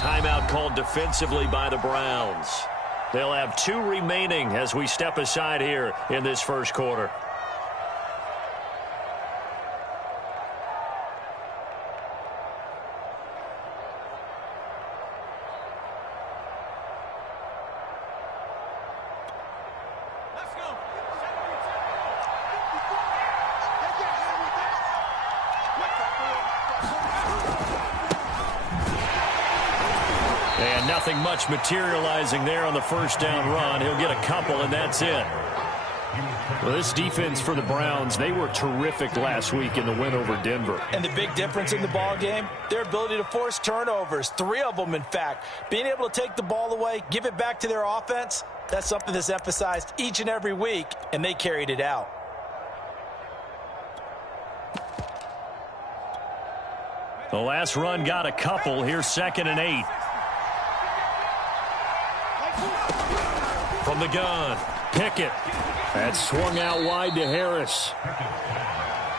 timeout called defensively by the Browns. They'll have 2 remaining as we step aside here in this first quarter. And nothing much materializing there on the first down run. He'll get a couple, and that's it. Well, this defense for the Browns, they were terrific last week in the win over Denver. And the big difference in the ball game, their ability to force turnovers, 3 of them, in fact. Being able to take the ball away, give it back to their offense, that's something that's emphasized each and every week, and they carried it out. The last run got a couple. Here's 2nd and 8. From the gun, Pickett. That swung out wide to Harris.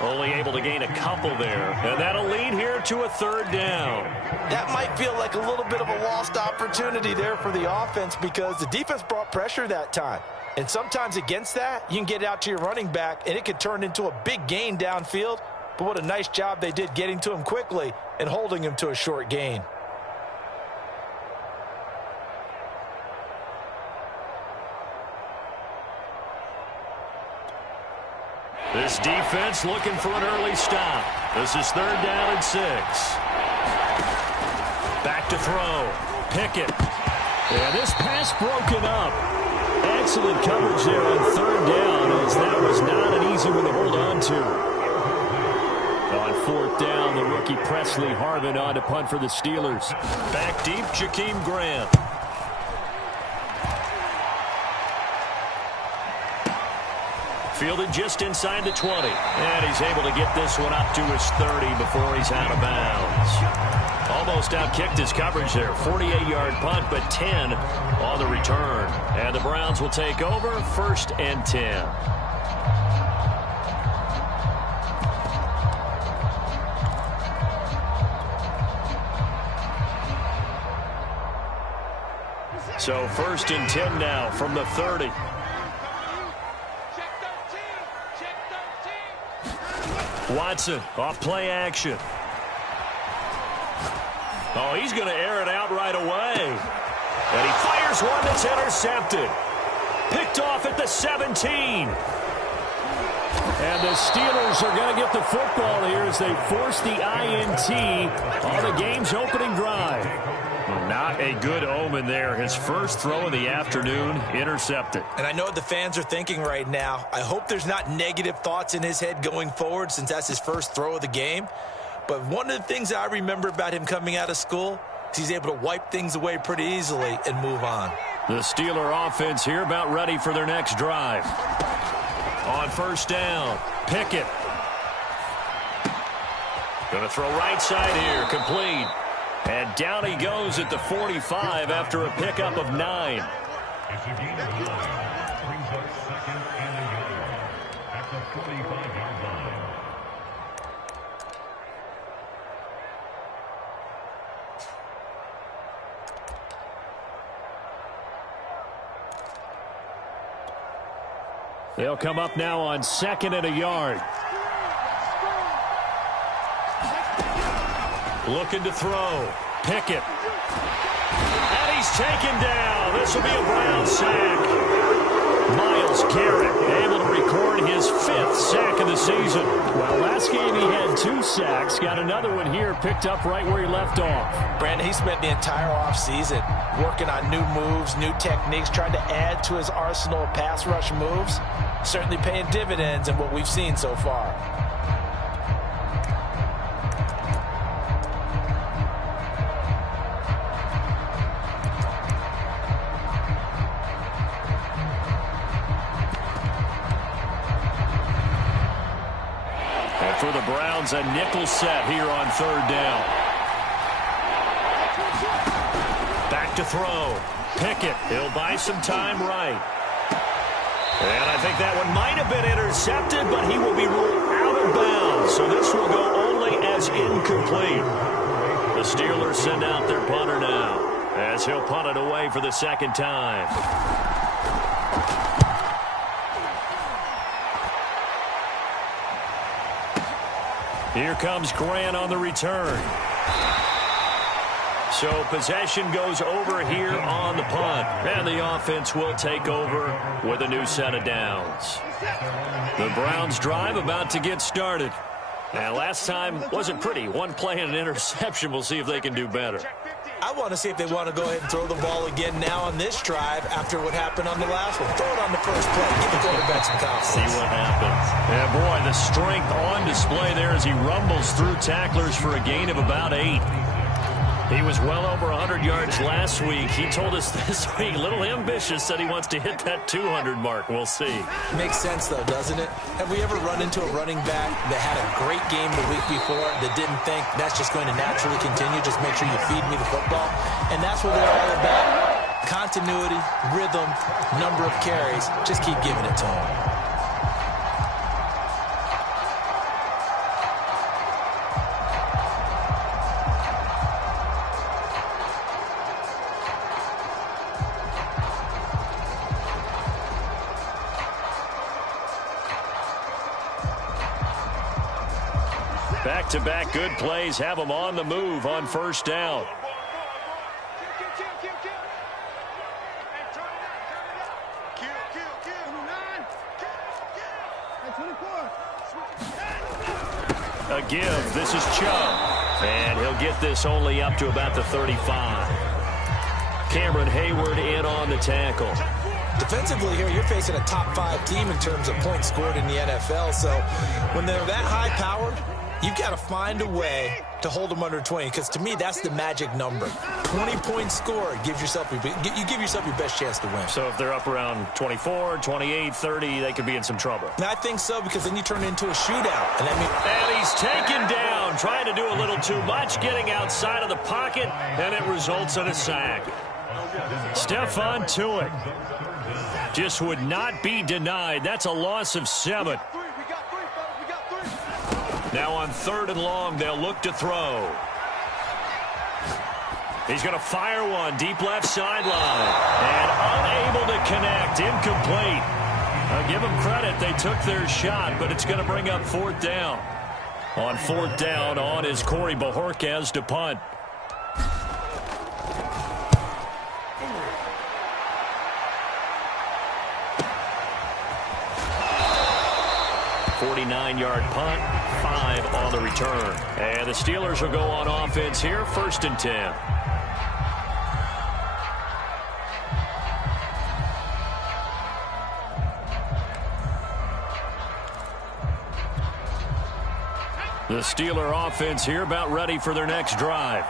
Only able to gain a couple there. And that'll lead here to a 3rd down. That might feel like a little bit of a lost opportunity there for the offense because the defense brought pressure that time. And sometimes against that, you can get it out to your running back, and it could turn into a big gain downfield. But what a nice job they did getting to him quickly and holding him to a short gain. This defense looking for an early stop. This is 3rd down and 6. Back to throw. Pickett. And this pass broken up. Excellent coverage there on 3rd down, as that was not an easy one to hold on to. On 4th down, the rookie Presley Harvin on to punt for the Steelers. Back deep, Jakeem Grant. Fielded just inside the 20. And he's able to get this one up to his 30 before he's out of bounds. Almost outkicked his coverage there. 48-yard punt, but 10 on the return. And the Browns will take over 1st and 10. So 1st and 10 now from the 30. Watson off play action. Oh, he's going to air it out right away. And he fires one that's intercepted. Picked off at the 17. And the Steelers are going to get the football here as they force the INT on the game's opening drive. Not a good omen there. His first throw of the afternoon intercepted. And I know what the fans are thinking right now. I hope there's not negative thoughts in his head going forward since that's his first throw of the game. But one of the things I remember about him coming out of school is he's able to wipe things away pretty easily and move on. The Steeler offense here about ready for their next drive. On 1st down, Pickett. Going to throw right side here, complete. And down he goes at the 45 after a pickup of 9. They'll come up now on 2nd and a yard. Looking to throw. Pickett. And he's taken down. This will be a Brown sack. Myles Garrett able to record his 5th sack of the season. Well, last game he had 2 sacks. Got another one here picked up right where he left off. Brandon, he spent the entire offseason working on new moves, new techniques, trying to add to his arsenal of pass rush moves. Certainly paying dividends in what we've seen so far. For the Browns, a nickel set here on 3rd down. Back to throw. Pickett. He'll buy some time right. And I think that one might have been intercepted, but he will be ruled out of bounds. So this will go only as incomplete. The Steelers send out their punter now, as he'll punt it away for the second time. Here comes Grant on the return. So possession goes over here on the punt, and the offense will take over with a new set of downs. The Browns drive about to get started. And last time wasn't pretty. One play and an interception. We'll see if they can do better. I want to see if they want to go ahead and throw the ball again now on this drive after what happened on the last one. Throw it on the first play. Give the quarterback some confidence. See what happens. And boy, the strength on display there as he rumbles through tacklers for a gain of about 8. He was well over 100 yards last week. He told us this week, a little ambitious, said he wants to hit that 200 mark. We'll see. Makes sense, though, doesn't it? Have we ever run into a running back that had a great game the week before that didn't think that's just going to naturally continue? Just make sure you feed me the football. And that's what they're all about. Continuity, rhythm, number of carries. Just keep giving it to him. Back-to-back good plays have them on the move on first down. A give. This is Chubb. And he'll get this only up to about the 35. Cameron Hayward in on the tackle. Defensively here, you're facing a top 5 team in terms of points scored in the NFL. So when they're that high-powered, you've got to find a way to hold them under 20, because to me, that's the magic number. 20 points scored gives yourself you give yourself your best chance to win. So if they're up around 24, 28, 30, they could be in some trouble. And I think so, because then you turn it into a shootout. And he's taken down, trying to do a little too much, getting outside of the pocket, and it results in a sack. Stephon Tuitt just would not be denied. That's a loss of 7. Now on 3rd and long, they'll look to throw. He's going to fire one deep left sideline. And unable to connect. Incomplete. I'll give them credit. They took their shot, but it's going to bring up 4th down. On 4th down, on is Corey Bojorquez to punt. 49-yard punt, 5 on the return. And the Steelers will go on offense here, 1st and 10. The Steeler offense here about ready for their next drive.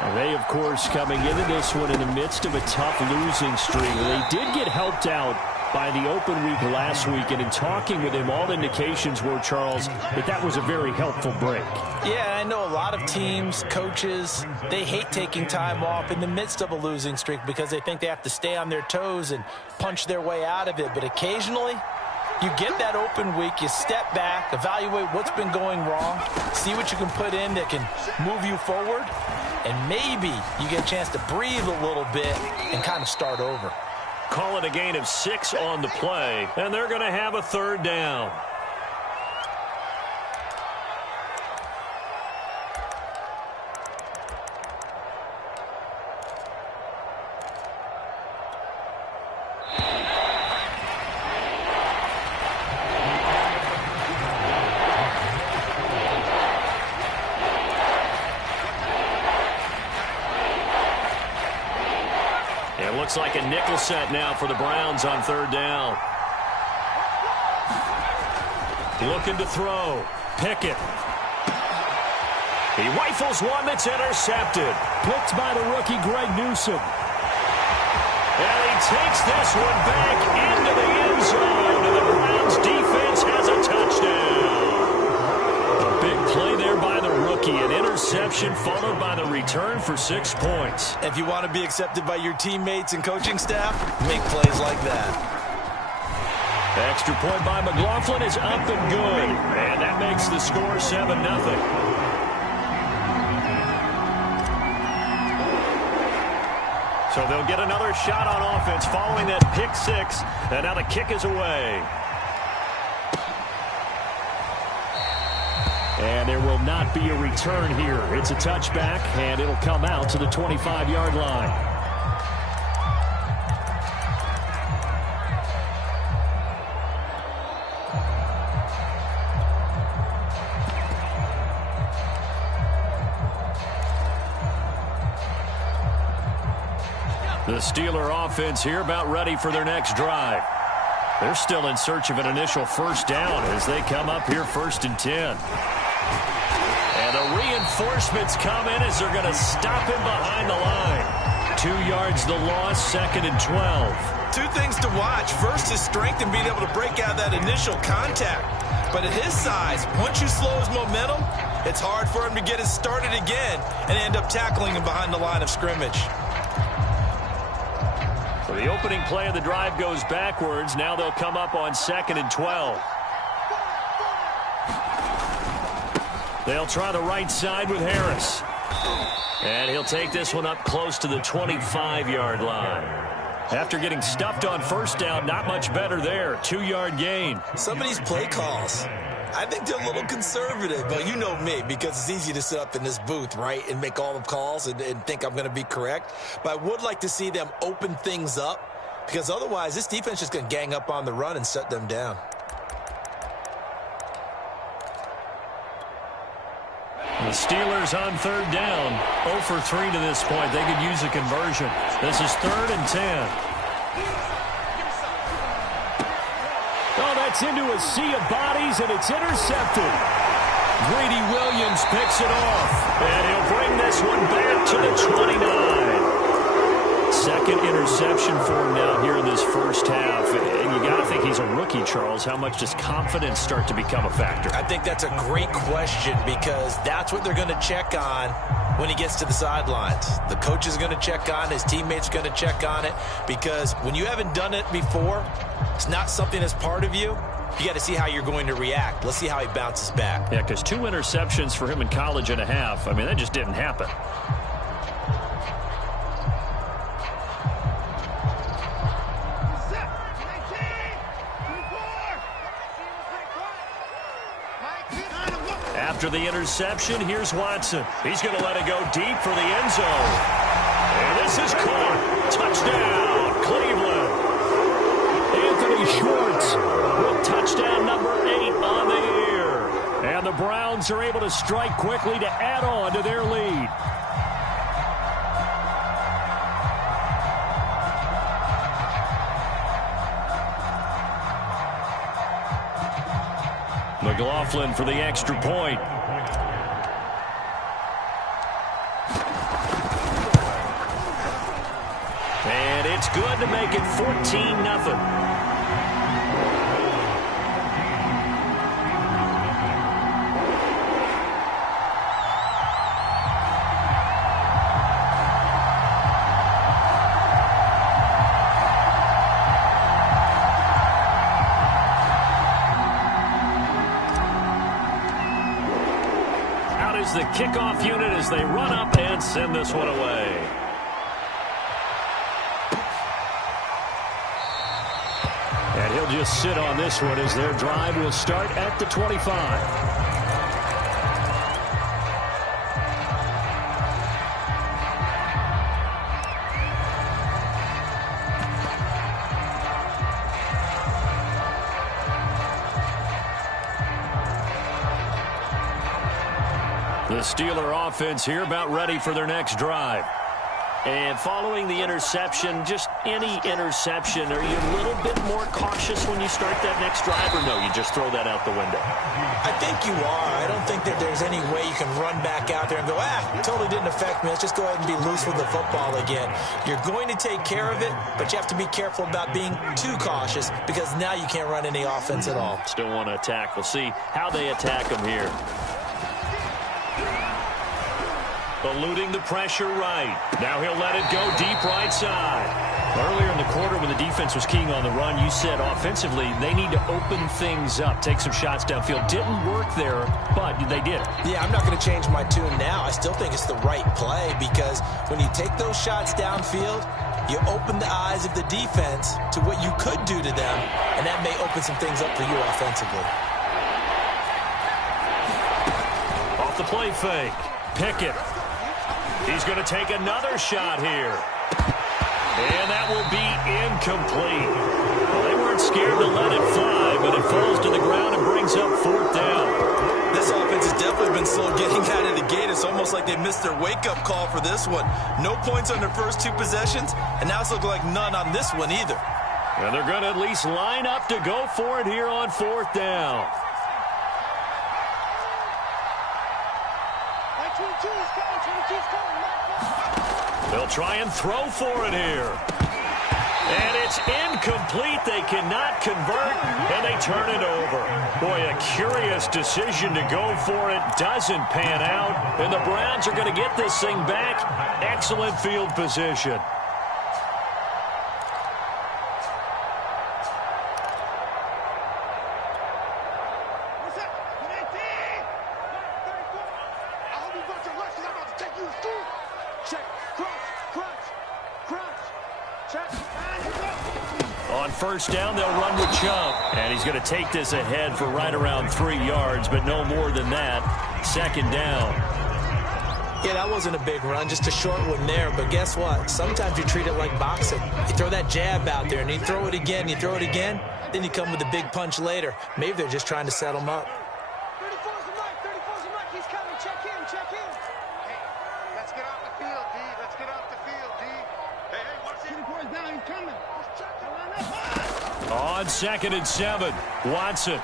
And they, of course, coming into this one in the midst of a tough losing streak. They did get helped out by the open week last week, and in talking with him, all indications were, Charles, that was a very helpful break. Yeah, I know a lot of teams, coaches, they hate taking time off in the midst of a losing streak because they think they have to stay on their toes and punch their way out of it. But occasionally, you get that open week, you step back, evaluate what's been going wrong, see what you can put in that can move you forward, and maybe you get a chance to breathe a little bit and kind of start over. Call it a gain of 6 on the play, and they're going to have a 3rd down. Looks like a nickel set now for the Browns on 3rd down. Looking to throw. Pickett. He rifles one that's intercepted. Picked by the rookie Greg Newsome. And he takes this one back into the end zone. And the Browns defense has a touchdown. A big play there by the rookie. An interception followed by the return for 6 points. If you want to be accepted by your teammates and coaching staff, make plays like that. Extra point by McLaughlin is up and good. And that makes the score 7-0. So they'll get another shot on offense following that pick six. And now the kick is away. And there will not be a return here. It's a touchback, and it'll come out to the 25-yard line. The Steeler offense here about ready for their next drive. They're still in search of an initial first down as they come up here 1st and 10. And the reinforcements come in as they're going to stop him behind the line. 2 yards the loss, 2nd and 12. Two things to watch. First, his strength and being able to break out that initial contact. But at his size, once you slow his momentum, it's hard for him to get it started again and end up tackling him behind the line of scrimmage. So the opening play of the drive goes backwards. Now they'll come up on 2nd and 12. They'll try the right side with Harris. And he'll take this one up close to the 25-yard line. After getting stuffed on first down, not much better there. 2-yard gain. Some of these play calls, I think they're a little conservative, but you know me, because it's easy to sit up in this booth, right, and make all the calls and think I'm going to be correct. But I would like to see them open things up, because otherwise this defense is going to gang up on the run and shut them down. The Steelers on 3rd down, 0 for 3 to this point. They could use a conversion. This is 3rd and 10. Oh, that's into a sea of bodies, and it's intercepted. Greedy Williams picks it off. And he'll bring this one back to the 29. Second interception for him now here in this first half. And you got to think he's a rookie, Charles. How much does confidence start to become a factor? I think that's a great question, because that's what they're going to check on when he gets to the sidelines. The coach is going to check on, his teammates are going to check on it, because when you haven't done it before, it's not something that's part of you. You got to see how you're going to react. Let's see how he bounces back. Yeah, because 2 interceptions for him in college and a half. I mean, that just didn't happen. After the interception, here's Watson. He's going to let it go deep for the end zone. And this is caught. Touchdown, Cleveland. Anthony Schwartz With touchdown number 8 on the year. And the Browns are able to strike quickly to add on to their lead. McLaughlin for the extra point. And it's good to make it 14-0. The kickoff unit as they run up and send this one away. And he'll just sit on this one as their drive will start at the 25. The Steeler offense here about ready for their next drive. And following the interception, just any interception, are you a little bit more cautious when you start that next drive, or no, you just throw that out the window? I think you are. I don't think that there's any way you can run back out there and go, totally didn't affect me. Let's just go ahead and be loose with the football again. You're going to take care of it, but you have to be careful about being too cautious, because now you can't run any offense at all. Still want to attack. We'll see how they attack them here. Eluding the pressure right. Now he'll let it go deep right side. Earlier in the quarter when the defense was keying on the run, you said offensively they need to open things up, take some shots downfield. Didn't work there, but they did it. Yeah, I'm not going to change my tune now. I still think it's the right play because when you take those shots downfield, you open the eyes of the defense to what you could do to them, and that may open some things up for you offensively. Off the play fake. Pickett. He's going to take another shot here. And that will be incomplete. Well, they weren't scared to let it fly, but it falls to the ground and brings up 4th down. This offense has definitely been slow getting out of the gate. It's almost like they missed their wake-up call for this one. No points on their first 2 possessions, and now it's looking like none on this one either. And they're going to at least line up to go for it here on 4th down. They'll try and throw for it here. And it's incomplete. They cannot convert, and they turn it over. Boy, a curious decision to go for it. Doesn't pan out, and the Browns are going to get this thing back. Excellent field position. On 1st down, they'll run with Chubb. And he's going to take this ahead for right around 3 yards, but no more than that. 2nd down. Yeah, that wasn't a big run, just a short one there. But guess what? Sometimes you treat it like boxing. You throw that jab out there, and you throw it again, you throw it again, then you come with a big punch later. Maybe they're just trying to set them up. 34's the mic, 34's the mic. He's coming. Check in, check in. Hey, let's get off the field, D. Let's get off the field, D. Hey, watch it. 34's down, he's coming. On 2nd and 7, Watson.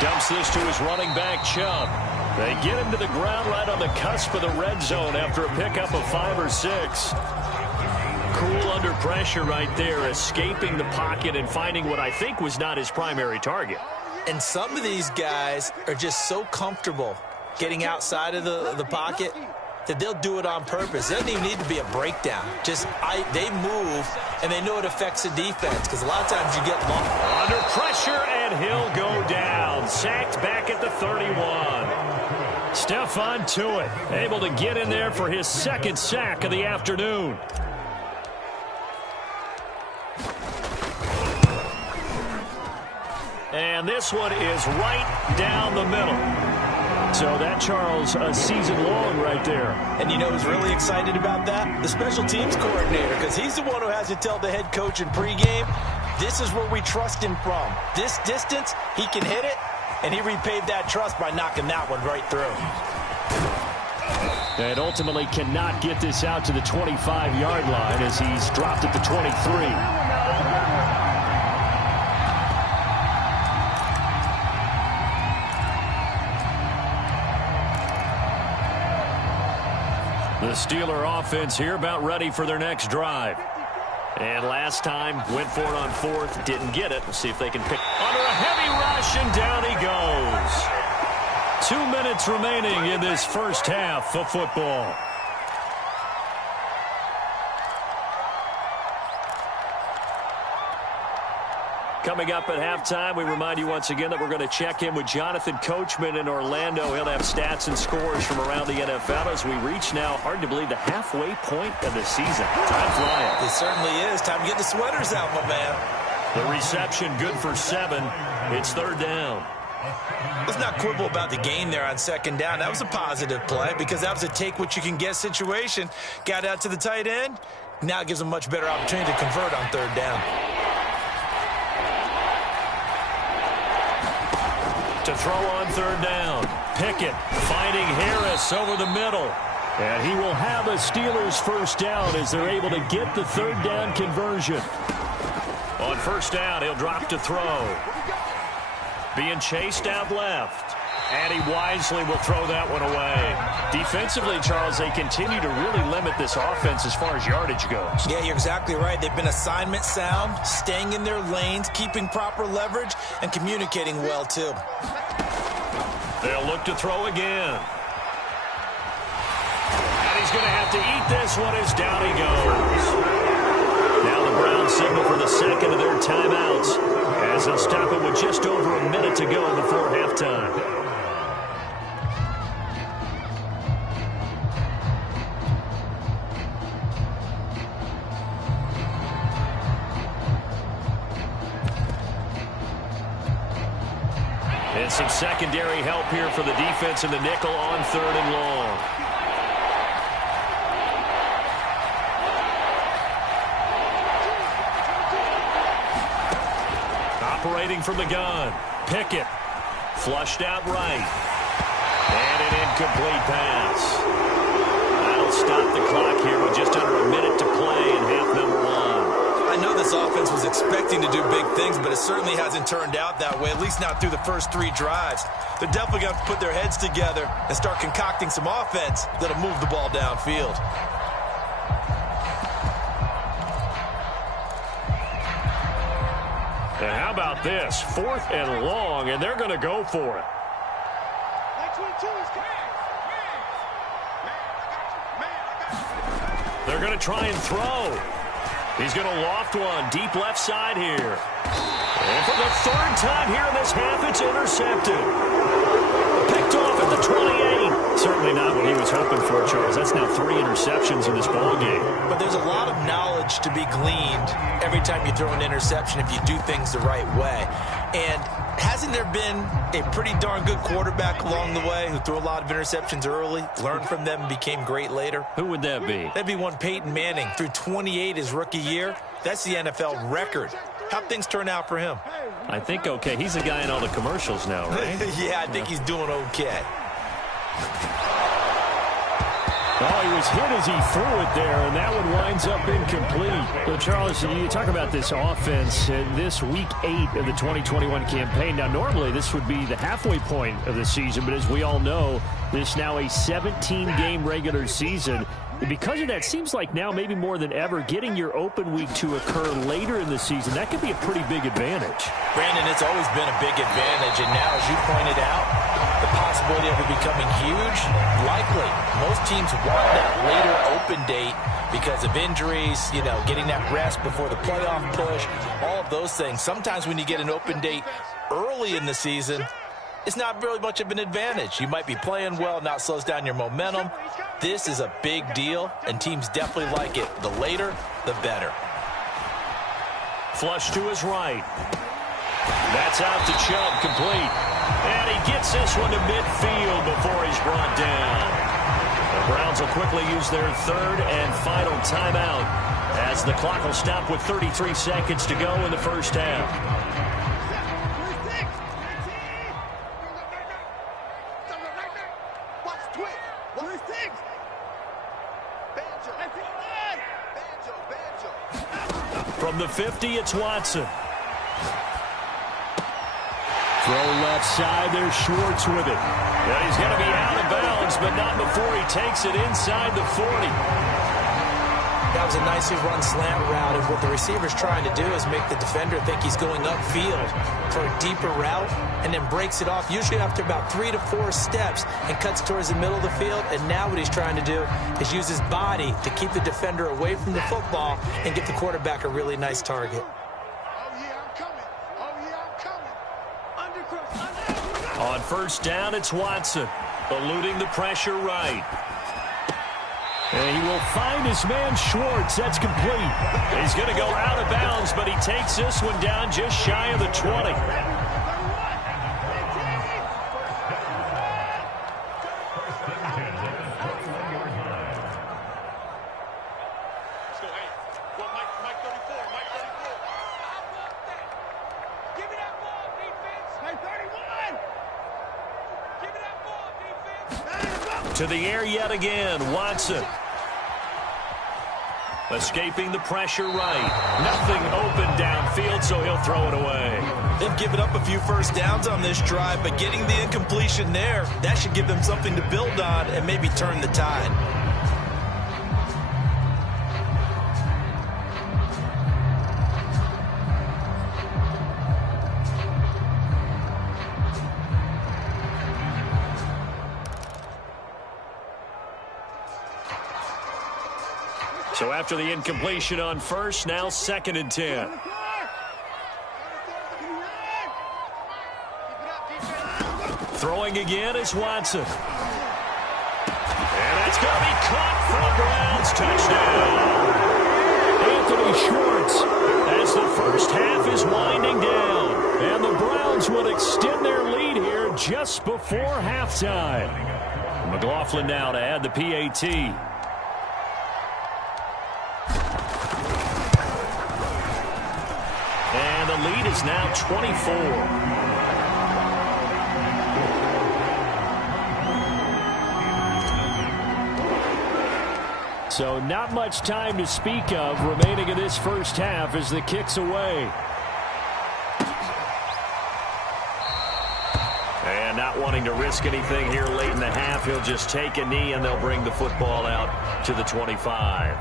Dumps this to his running back, Chubb. They get him to the ground right on the cusp of the red zone after a pickup of 5 or 6. Cool under pressure right there, escaping the pocket and finding what I think was not his primary target. And some of these guys are just so comfortable getting outside of the pocket that they'll do it on purpose. It doesn't even need to be a breakdown. They move, and they know it affects the defense because a lot of times you get lost. Under pressure, and he'll go down. Sacked back at the 31. Stephon Tuitt able to get in there for his 2nd sack of the afternoon. And this one is right down the middle. So that, Charles, a season long right there. And you know who's really excited about that? The special teams coordinator, because he's the one who has to tell the head coach in pregame, this is where we trust him from. This distance, he can hit it, and he repaid that trust by knocking that one right through. And ultimately cannot get this out to the 25-yard line as he's dropped at the 23. The Steeler offense here about ready for their next drive. And last time, went for it on 4th, didn't get it. We'll see if they can pick under a heavy rush, and down he goes. 2 minutes remaining in this first half of football. Coming up at halftime, we remind you once again that we're going to check in with Jonathan Coachman in Orlando. He'll have stats and scores from around the NFL as we reach now, hard to believe, the halfway point of the season. Time flying. It certainly is. Time to get the sweaters out, my man. The reception good for 7. It's 3rd down. Let's not quibble about the gain there on 2nd down. That was a positive play because that was a take-what-you-can-get situation. Got out to the tight end. Now it gives them a much better opportunity to convert on 3rd down. To throw on 3rd down. Pickett finding Harris over the middle. And he will have a Steelers 1st down as they're able to get the 3rd down conversion. On 1st down, he'll drop to throw. Being chased out left. And he wisely will throw that one away. Defensively, Charles, they continue to really limit this offense as far as yardage goes. Yeah, you're exactly right. They've been assignment sound, staying in their lanes, keeping proper leverage, and communicating well, too. They'll look to throw again. And he's going to have to eat this one as down he goes. Now the Browns signal for the second of their timeouts as they'll stop it with just over a minute to go before halftime. And some secondary help here for the defense in the nickel on 3rd and long. Operating from the gun. Pickett. Flushed out right. And an incomplete pass. That'll stop the clock here with just under a minute to play in half number 1. I know this offense was expecting to do big things, but it certainly hasn't turned out that way, at least not through the first 3 drives. They're definitely going to put their heads together and start concocting some offense that'll move the ball downfield. And how about this? 4th and long, and they're going to go for it. They're going to try and throw. He's going to loft one deep left side here. And for the 3rd time here in this half, it's intercepted. Picked off at the 28. Certainly not what he was hoping for, Charles. That's now 3 interceptions in this ballgame. But there's a lot of knowledge to be gleaned every time you throw an interception if you do things the right way. And hasn't there been a pretty darn good quarterback along the way who threw a lot of interceptions early, learned from them, and became great later? Who would that be? That'd be one Peyton Manning. Threw 28 his rookie year. That's the NFL record. How'd things turn out for him? I think okay. He's the guy in all the commercials now, right? Yeah, I think he's doing okay. Oh, he was hit as he threw it there, and that one winds up incomplete. Well, Charles, you talk about this offense this week 8 of the 2021 campaign. Now, normally this would be the halfway point of the season, but as we all know, this is now a 17-game regular season. And because of that, seems like now maybe more than ever, getting your open week to occur later in the season, that could be a pretty big advantage. Brandon, it's always been a big advantage, and now, as you pointed out, the possibility of it becoming huge, likely. Most teams want that later open date because of injuries, you know, getting that rest before the playoff push, all of those things. Sometimes when you get an open date early in the season, it's not really much of an advantage. You might be playing well, not slows down your momentum. This is a big deal, and teams definitely like it. The later, the better. Flush to his right. That's out to Chubb, complete. And he gets this one to midfield before he's brought down. The Browns will quickly use their 3rd and final timeout as the clock will stop with 33 seconds to go in the first half. From the 50, it's Watson. Throw left side, there's Schwartz with it. And he's going to be out of bounds, but not before he takes it inside the 40. That was a nicely run slant route, and what the receiver's trying to do is make the defender think he's going upfield for a deeper route, and then breaks it off, usually after about 3 to 4 steps, and cuts towards the middle of the field. And now what he's trying to do is use his body to keep the defender away from the football and get the quarterback a really nice target. On first down, it's Watson, eluding the pressure right. And he will find his man Schwartz. That's complete. He's going to go out of bounds, but he takes this one down just shy of the 20. To the air yet again, Watson. Escaping the pressure right. Nothing open downfield, so he'll throw it away. They've given up a few first downs on this drive, but getting the incompletion there, that should give them something to build on and maybe turn the tide. So after the incompletion on first, now 2nd and 10. Throwing again is Watson. And that's going to be caught for a Browns touchdown. Anthony Schwartz as the first half is winding down. And the Browns will extend their lead here just before halftime. McLaughlin now to add the PAT. And the lead is now 24. So not much time to speak of remaining in this first half as the kick's away. And not wanting to risk anything here late in the half, he'll just take a knee and they'll bring the football out to the 25.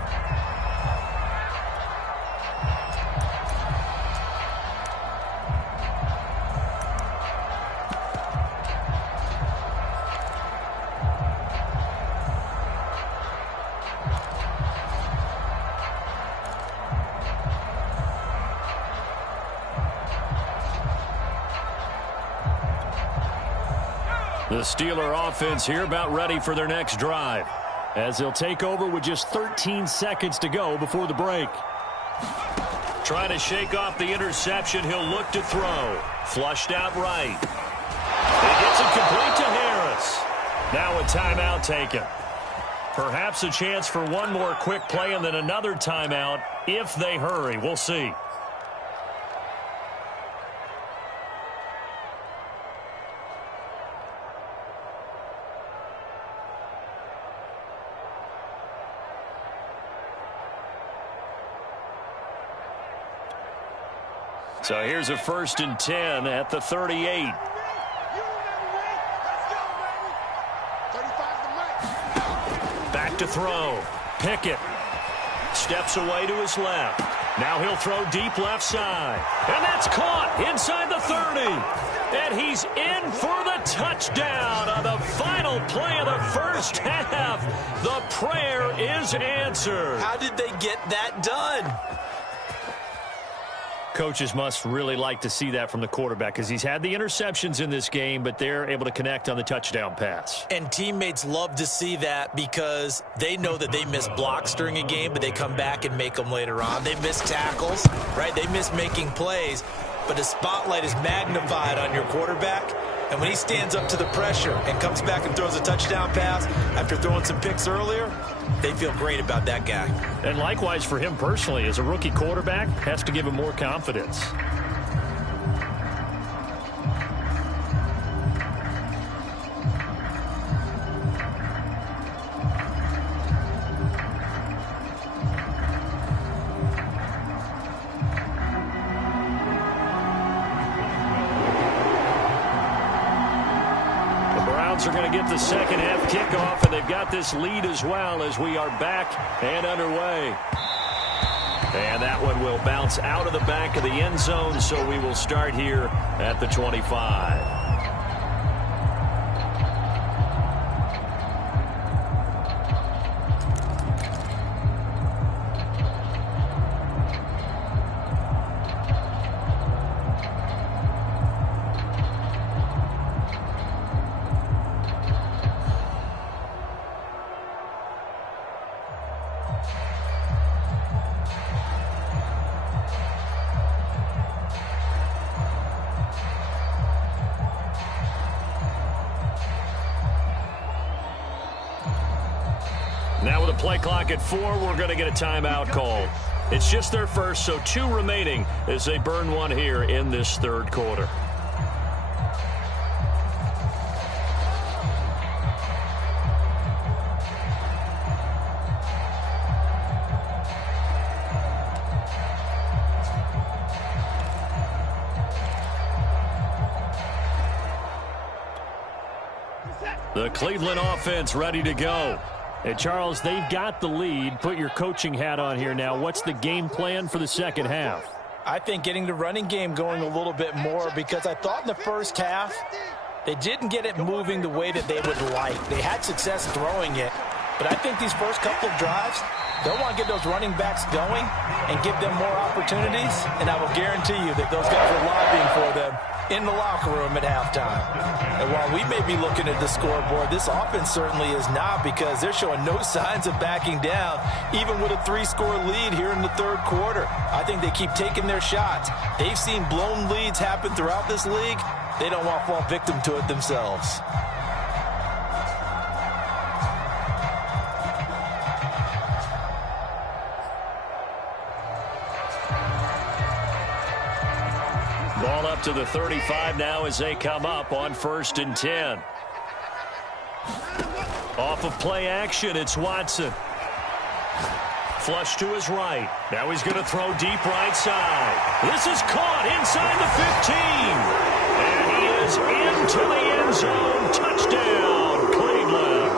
The Steeler offense here about ready for their next drive as they'll take over with just 13 seconds to go before the break. Trying to shake off the interception. He'll look to throw. Flushed out right. He gets it complete to Harris. Now a timeout taken. Perhaps a chance for one more quick play and then another timeout if they hurry. We'll see. So here's a 1st and 10 at the 38. Back to throw. Pickett steps away to his left. Now he'll throw deep left side. And that's caught inside the 30. And he's in for the touchdown on the final play of the first half. The prayer is answered. How did they get that done? Coaches must really like to see that from the quarterback because he's had the interceptions in this game, but they're able to connect on the touchdown pass. And teammates love to see that because they know that they miss blocks during a game, but they come back and make them later on. They miss tackles, right? They miss making plays, but the spotlight is magnified on your quarterback. And when he stands up to the pressure and comes back and throws a touchdown pass after throwing some picks earlier, they feel great about that guy. And likewise for him personally, as a rookie quarterback, has to give him more confidence. Are going to get the second half kickoff, and they've got this lead as well as we are back and underway. And that one will bounce out of the back of the end zone, so we will start here at the 25. Now with a play clock at 4, we're going to get a timeout call. It's just their first, so 2 remaining as they burn one here in this third quarter. The Cleveland offense ready to go. Hey, Charles, they've got the lead. Put your coaching hat on here now. What's the game plan for the second half? I think getting the running game going a little bit more because I thought in the first half they didn't get it moving the way that they would like. They had success throwing it, But I think these first couple of drives, they'll want to get those running backs going and give them more opportunities. And I will guarantee you that those guys are lobbying for them in the locker room at halftime. And while we may be looking at the scoreboard, this offense certainly is not, because they're showing no signs of backing down, even with a 3-score lead here in the third quarter. I think they keep taking their shots. They've seen blown leads happen throughout this league. They don't want to fall victim to it themselves. Ball up to the 35 now as they come up on 1st and 10. Off of play action, it's Watson. Flush to his right. Now he's going to throw deep right side. This is caught inside the 15. And he is into the end zone. Touchdown, Cleveland.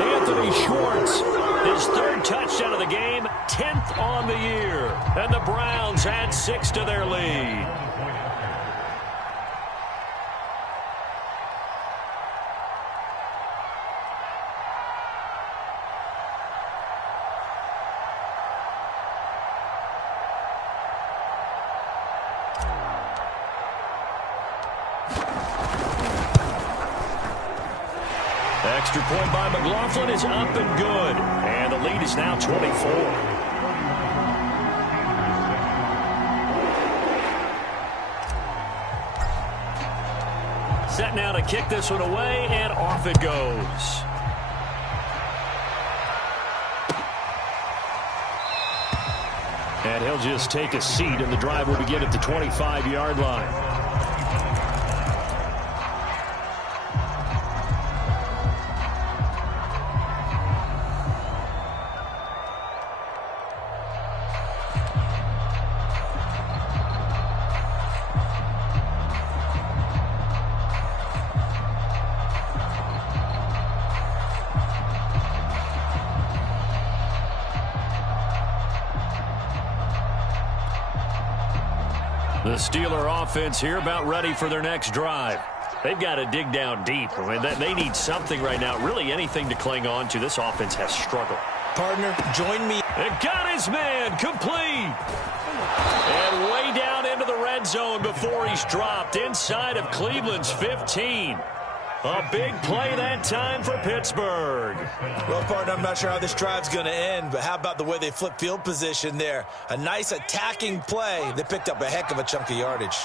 Anthony Schwartz, his 3rd touchdown of the game, 10th on the year. And the Browns add 6 to their lead. Extra point by McLaughlin is up and good. And the lead is now 24. Set now to kick this one away, and off it goes. And he'll just take a seat, and the drive will begin at the 25-yard line. The Steeler offense here about ready for their next drive. They've got to dig down deep. I mean, they need something right now, really anything to cling on to. This offense has struggled. Partner, join me. And got his man complete. And way down into the red zone before he's dropped inside of Cleveland's 15. A big play that time for Pittsburgh. Well, partner, I'm not sure how this drive's going to end, but how about the way they flip field position there? A nice attacking play. They picked up a heck of a chunk of yardage.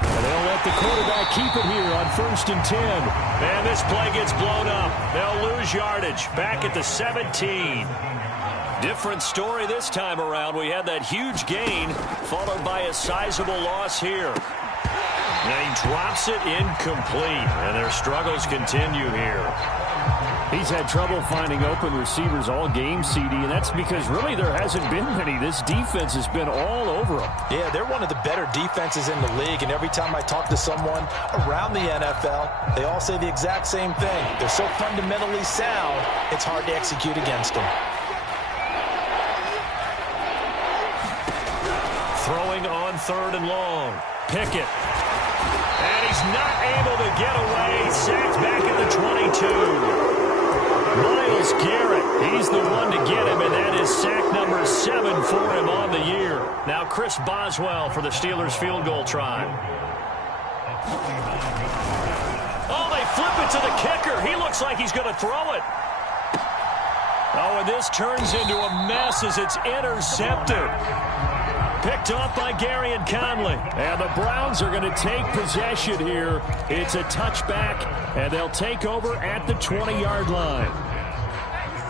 And they'll let the quarterback keep it here on 1st and 10. And this play gets blown up. They'll lose yardage back at the 17. Different story this time around. We had that huge gain followed by a sizable loss here. Now he drops it incomplete, and their struggles continue here. He's had trouble finding open receivers all game, CD, and that's because really there hasn't been many. This defense has been all over them. Yeah, they're one of the better defenses in the league, and every time I talk to someone around the NFL, they all say the exact same thing. They're so fundamentally sound, it's hard to execute against them. Throwing on 3rd and long. Pickett. And he's not able to get away. Sacked back at the 22. Myles Garrett, he's the one to get him, and that is sack number 7 for him on the year. Now Chris Boswell for the Steelers field goal try. Oh, they flip it to the kicker. He looks like he's going to throw it. Oh, and this turns into a mess as it's intercepted. Picked off by Gary and Conley. And the Browns are going to take possession here. It's a touchback, and they'll take over at the 20-yard line.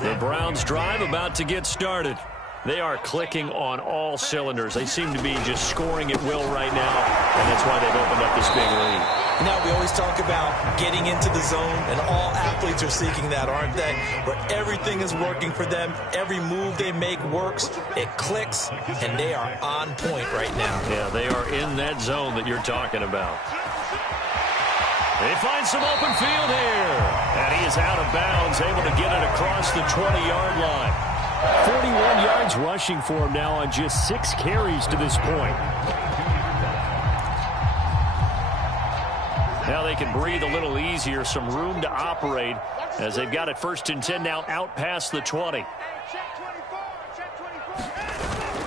The Browns drive about to get started. They are clicking on all cylinders. They seem to be just scoring at will right now, and that's why they've opened up this big lead. Now, we always talk about getting into the zone, and all athletes are seeking that, aren't they? Where everything is working for them, every move they make works, it clicks, and they are on point right now. Yeah, they are in that zone that you're talking about. They find some open field here, and he is out of bounds, able to get it across the 20-yard line. 41 yards rushing for him now on just 6 carries to this point. Now they can breathe a little easier, some room to operate as they've got it 1st and 10 now out past the 20.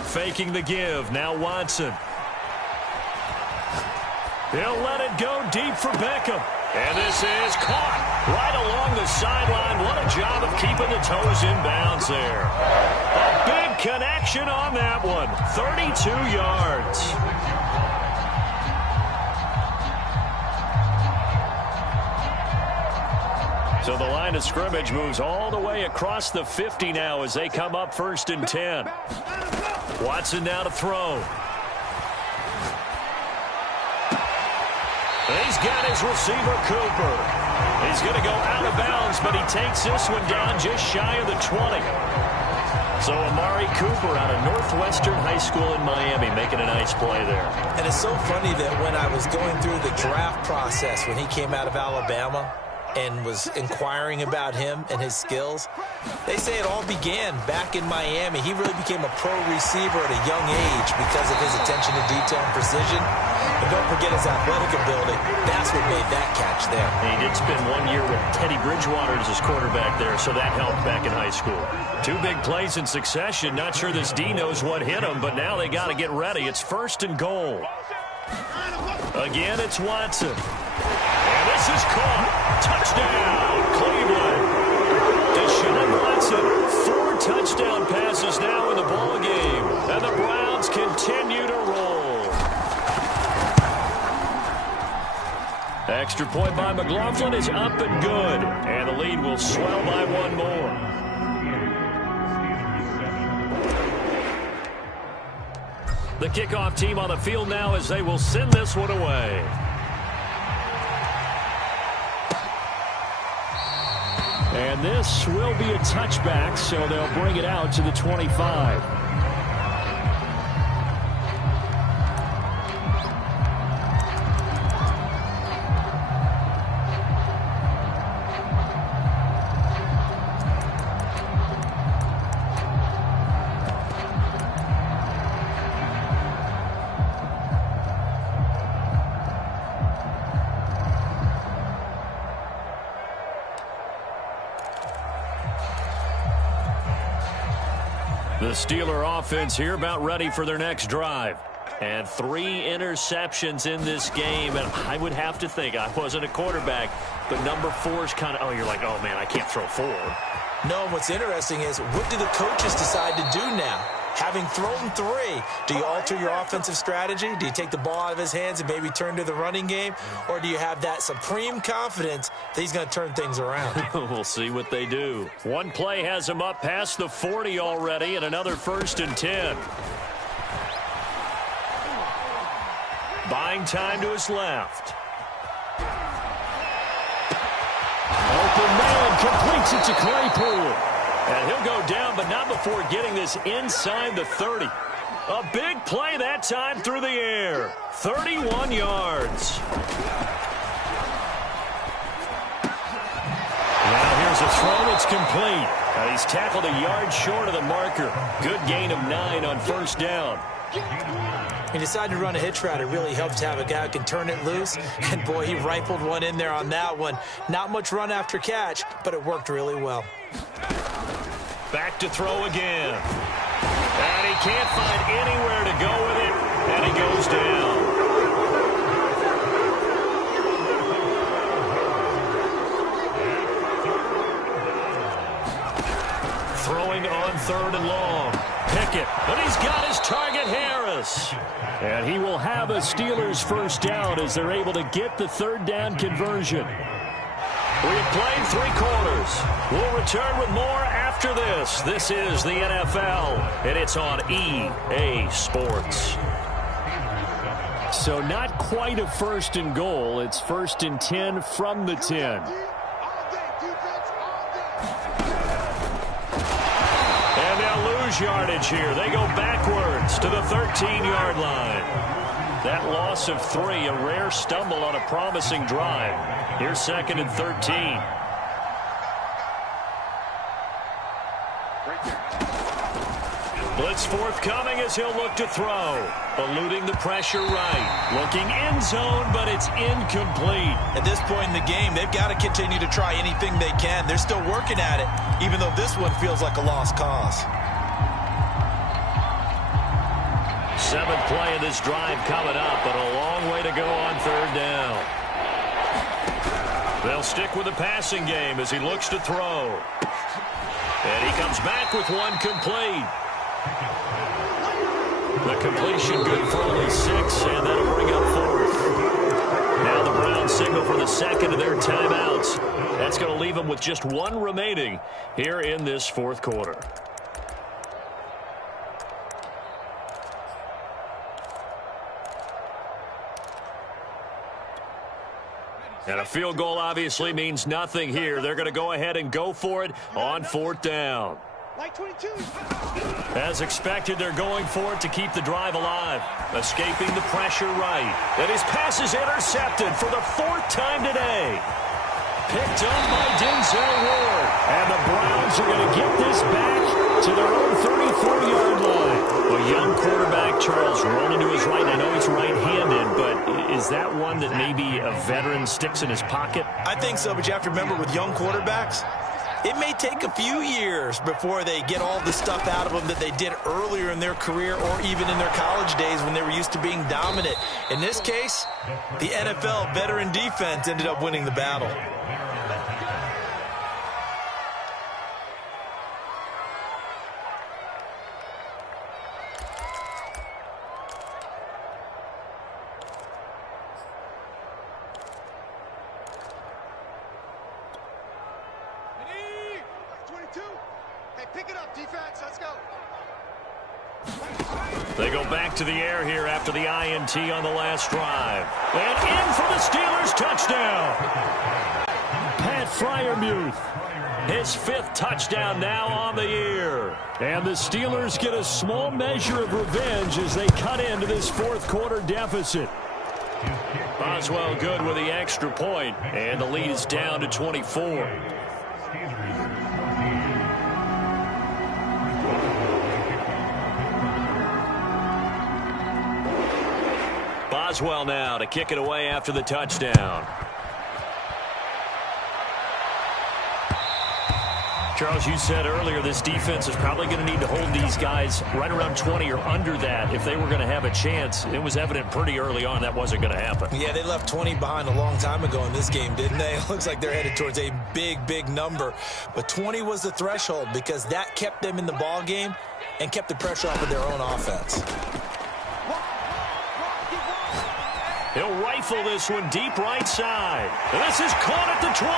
Faking the give. Now Watson. He'll let it go deep for Beckham. And this is caught right along the sideline. What a job of keeping the toes in bounds there. A big connection on that one. 32 yards. So the line of scrimmage moves all the way across the 50 now as they come up 1st and 10. Watson now to throw. He's got his receiver, Cooper. He's going to go out of bounds, but he takes this one down just shy of the 20. So Amari Cooper out of Northwestern High School in Miami making a nice play there. And it's so funny that when I was going through the draft process when he came out of Alabama and was inquiring about him and his skills, they say it all began back in Miami. He really became a pro receiver at a young age because of his attention to detail and precision. And don't forget his athletic ability. That's what made that catch there. He did spend 1 year with Teddy Bridgewater as his quarterback there, so that helped back in high school. 2 big plays in succession. Not sure this D knows what hit him, but now they got to get ready. It's 1st and goal. Again, it's Watson. And this is caught. Touchdown, Cleveland. Deshaun Watson, 4 touchdown passes now in the ball game, and the Browns continue to roll. Extra point by McLaughlin is up and good, and the lead will swell by 1 more. The kickoff team on the field now as they will send this one away. And this will be a touchback, so they'll bring it out to the 25. The Steeler offense here about ready for their next drive. And 3 interceptions in this game. And I would have to think, I wasn't a quarterback, but number 4 is kind of, you're like, oh, man, I can't throw 4. No, what's interesting is what do the coaches decide to do now? Having thrown 3, do you alter your offensive strategy? Do you take the ball out of his hands and maybe turn to the running game? Or do you have that supreme confidence that he's going to turn things around? We'll see what they do. 1 play has him up past the 40 already, and another 1st and 10. Buying time to his left. Open man completes it to Claypool. And he'll go down, but not before getting this inside the 30. A big play that time through the air. 31 yards. Now here's a throw that's complete. He's tackled a yard short of the marker. Good gain of 9 on 1st down. He decided to run a hitch route. It really helps to have a guy who can turn it loose. And, boy, he rifled one in there on that one. Not much run after catch, but it worked really well. Back to throw again. And he can't find anywhere to go with it, and he goes down. Throwing on 3rd and long. Pickett, but he's got his target, Harris. And he will have a Steelers 1st down as they're able to get the 3rd down conversion. We've played 3 quarters. We'll return with more after this. This is the NFL, and it's on EA Sports. So not quite a 1st and goal. It's 1st and 10 from the 10. And they'll lose yardage here. They go backwards to the 13-yard line. That loss of 3, a rare stumble on a promising drive. Here's 2nd and 13. Blitz forthcoming as he'll look to throw. Eluding the pressure right. Looking end zone, but it's incomplete. At this point in the game, they've got to continue to try anything they can. They're still working at it, even though this one feels like a lost cause. Seventh play of this drive coming up, but a long way to go on third down. They'll stick with the passing game as he looks to throw. And he comes back with one complete. The completion good for only 6, and that'll bring up fourth. Now the Browns signal for the second of their timeouts. That's going to leave them with just one remaining here in this fourth quarter. And a field goal obviously means nothing here. They're going to go ahead and go for it on fourth down. As expected, they're going for it to keep the drive alive. Escaping the pressure right. And his pass is intercepted for the 4th time today. Picked up by Denzel Ward. And the Browns are going to get this back to their own 34-yard line. A young quarterback, Charles, rolling to his right. I know he's right-handed, but is that one that maybe a veteran sticks in his pocket? I think so, but you have to remember with young quarterbacks, it may take a few years before they get all the stuff out of them that they did earlier in their career or even in their college days when they were used to being dominant. In this case, the NFL veteran defense ended up winning the battle. They go back to the air here after the INT on the last drive. And in for the Steelers touchdown. Pat Freiermuth, his 5th touchdown now on the year. And the Steelers get a small measure of revenge as they cut into this fourth quarter deficit. Boswell good with the extra point, and the lead is down to 24. Boswell now to kick it away after the touchdown. Charles, you said earlier this defense is probably going to need to hold these guys right around 20 or under that if they were going to have a chance. It was evident pretty early on that wasn't going to happen. Yeah, they left 20 behind a long time ago in this game, didn't they? It looks like they're headed towards a big, big number. But 20 was the threshold because that kept them in the ball game and kept the pressure off of their own offense. He'll rifle this one deep right side. And this is caught at the 20.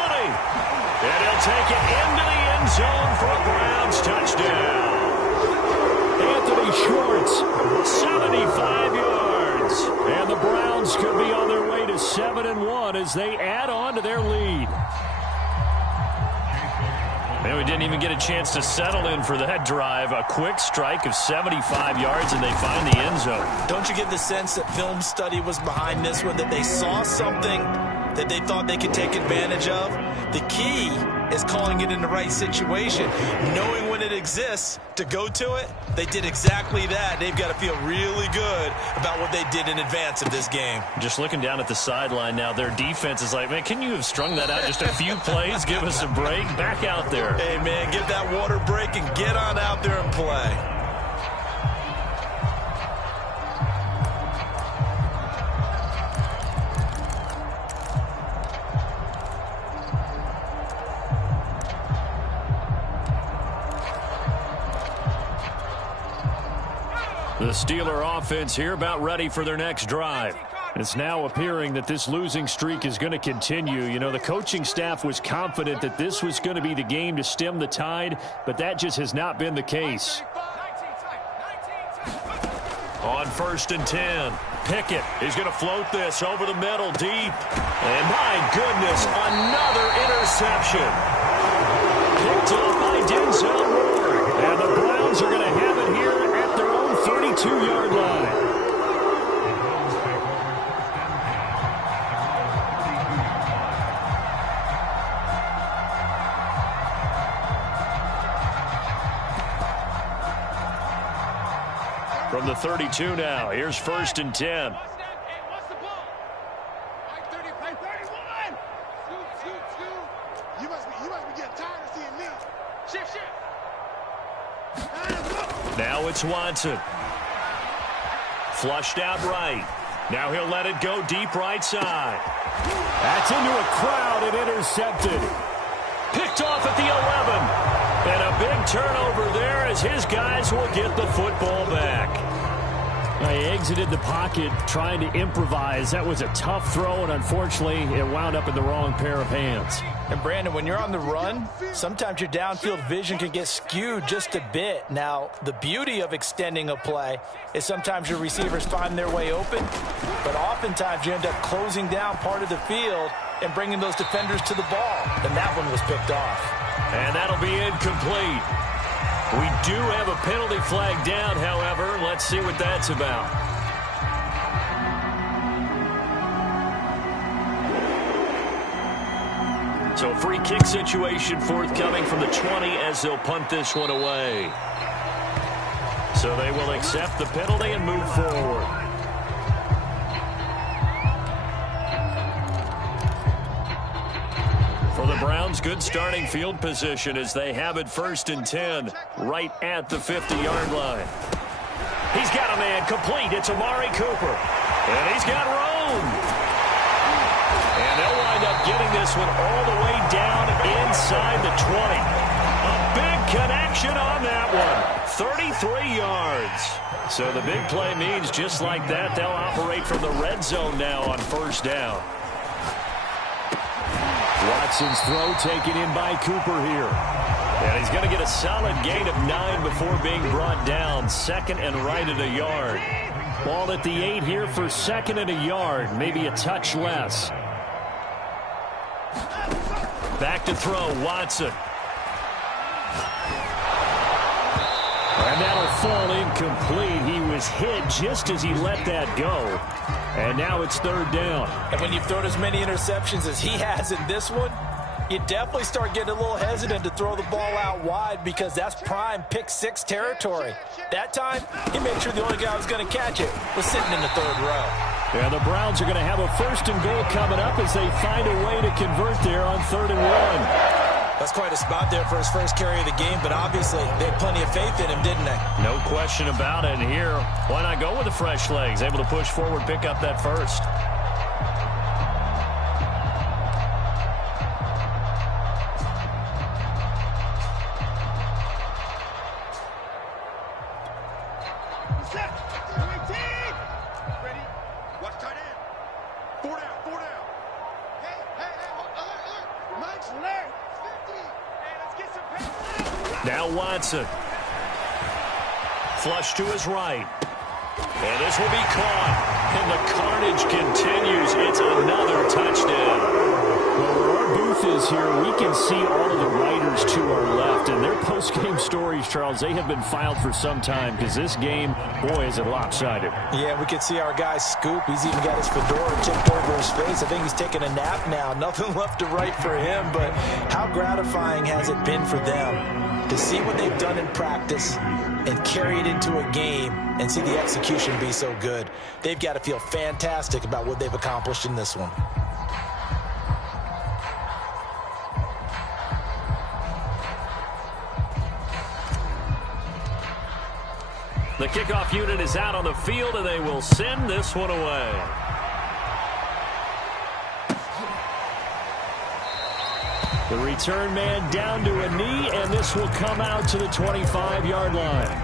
And he'll take it into the end zone for a Browns touchdown. Anthony Schwartz, 75 yards. And the Browns could be on their way to 7-1 as they add on to their lead. And we didn't even get a chance to settle in for that drive. A quick strike of 75 yards, and they find the end zone. Don't you get the sense that film study was behind this one, that they saw something that they thought they could take advantage of? The key is calling it in the right situation. Knowing when it exists to go to it, they did exactly that. They've got to feel really good about what they did in advance of this game. Just looking down at the sideline now, their defense is like, man, can you have strung that out just a few plays? Give us a break. Back out there. Hey, man, give that water break and get on out there and play. The Steeler offense here about ready for their next drive. It's now appearing that this losing streak is going to continue. You know, the coaching staff was confident that this was going to be the game to stem the tide, but that just has not been the case. On 1st and 10, Pickett is going to float this over the middle deep. And my goodness, another interception. Picked up by Denzel Ward. And the Browns are going to have it here at their own 32-yard line. 32 now. Here's 1st and 10. What's the ball? 30, 31. Scoot. You must be getting tired of seeing me. Shift. Now it's Watson. Flushed out right. Now he'll let it go deep right side. That's into a crowd and intercepted. Picked off at the 11. And a big turnover there as his guys will get the football back. He exited the pocket trying to improvise. That was a tough throw, and unfortunately, it wound up in the wrong pair of hands. And Brandon, when you're on the run, sometimes your downfield vision can get skewed just a bit. Now, the beauty of extending a play is sometimes your receivers find their way open, but oftentimes you end up closing down part of the field and bringing those defenders to the ball. And that one was picked off. And that'll be incomplete. We do have a penalty flag down, however. Let's see what that's about. So free kick situation forthcoming from the 20 as they'll punt this one away. So they will accept the penalty and move forward. For the Browns, good starting field position as they have it 1st and 10 right at the 50-yard line. He's got a man complete. It's Amari Cooper. And he's got room. And they'll wind up getting this one all the way down inside the 20. A big connection on that one. 33 yards. So the big play means just like that, they'll operate from the red zone now on 1st down. Watson's throw taken in by Cooper here. And he's going to get a solid gain of 9 before being brought down. 2nd and right at a yard. Ball at the 8 here for 2nd and a yard. Maybe a touch less. Back to throw, Watson. And that'll fall incomplete. He was hit just as he let that go. And now it's 3rd down. And when you've thrown as many interceptions as he has in this one, you definitely start getting a little hesitant to throw the ball out wide because that's prime pick 6 territory. That time, he made sure the only guy who was going to catch it was sitting in the 3rd row. Yeah, the Browns are going to have a 1st and goal coming up as they find a way to convert there on 3rd and 1. That's quite a spot there for his first carry of the game, but obviously they had plenty of faith in him, didn't they? No question about it. And here, why not go with the fresh legs? Able to push forward, pick up that 1st. Now Watson. Flush to his right. And this will be caught. And the carnage continues. It's another touchdown. Well, where our booth is here, we can see all of the writers to our left. And their post-game stories, Charles, they have been filed for some time because this game, boy, is it lopsided. Yeah, we can see our guy Scoop. He's even got his fedora tipped over his face. I think he's taking a nap now. Nothing left to write for him, but how gratifying has it been for them to see what they've done in practice and carry it into a game and see the execution be so good. They've got to feel fantastic about what they've accomplished in this one. The kickoff unit is out on the field, and they will send this one away. The return man down to a knee, and this will come out to the 25-yard line.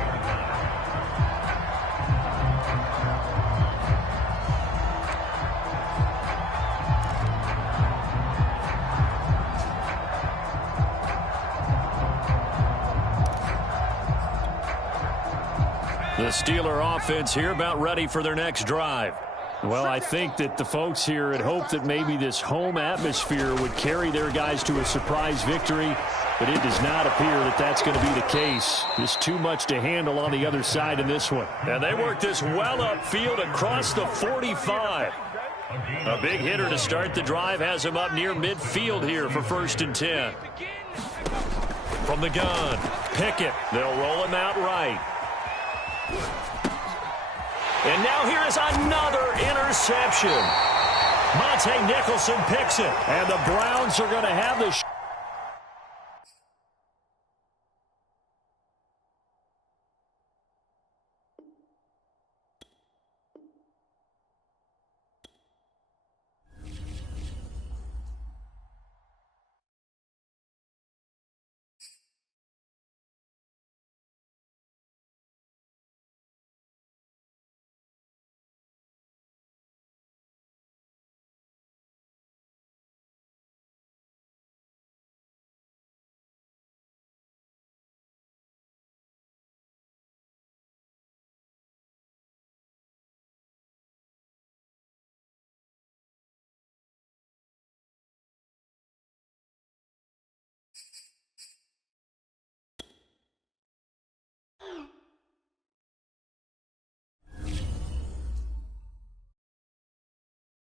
The Steeler offense here about ready for their next drive. Well, I think that the folks here had hoped that maybe this home atmosphere would carry their guys to a surprise victory, but it does not appear that that's going to be the case. Just too much to handle on the other side in this one. And they work this well upfield across the 45. A big hitter to start the drive has him up near midfield here for 1st and 10. From the gun, Pickett. They'll roll him out right. And now here is another interception. Monte Nicholson picks it. And the Browns are going to have the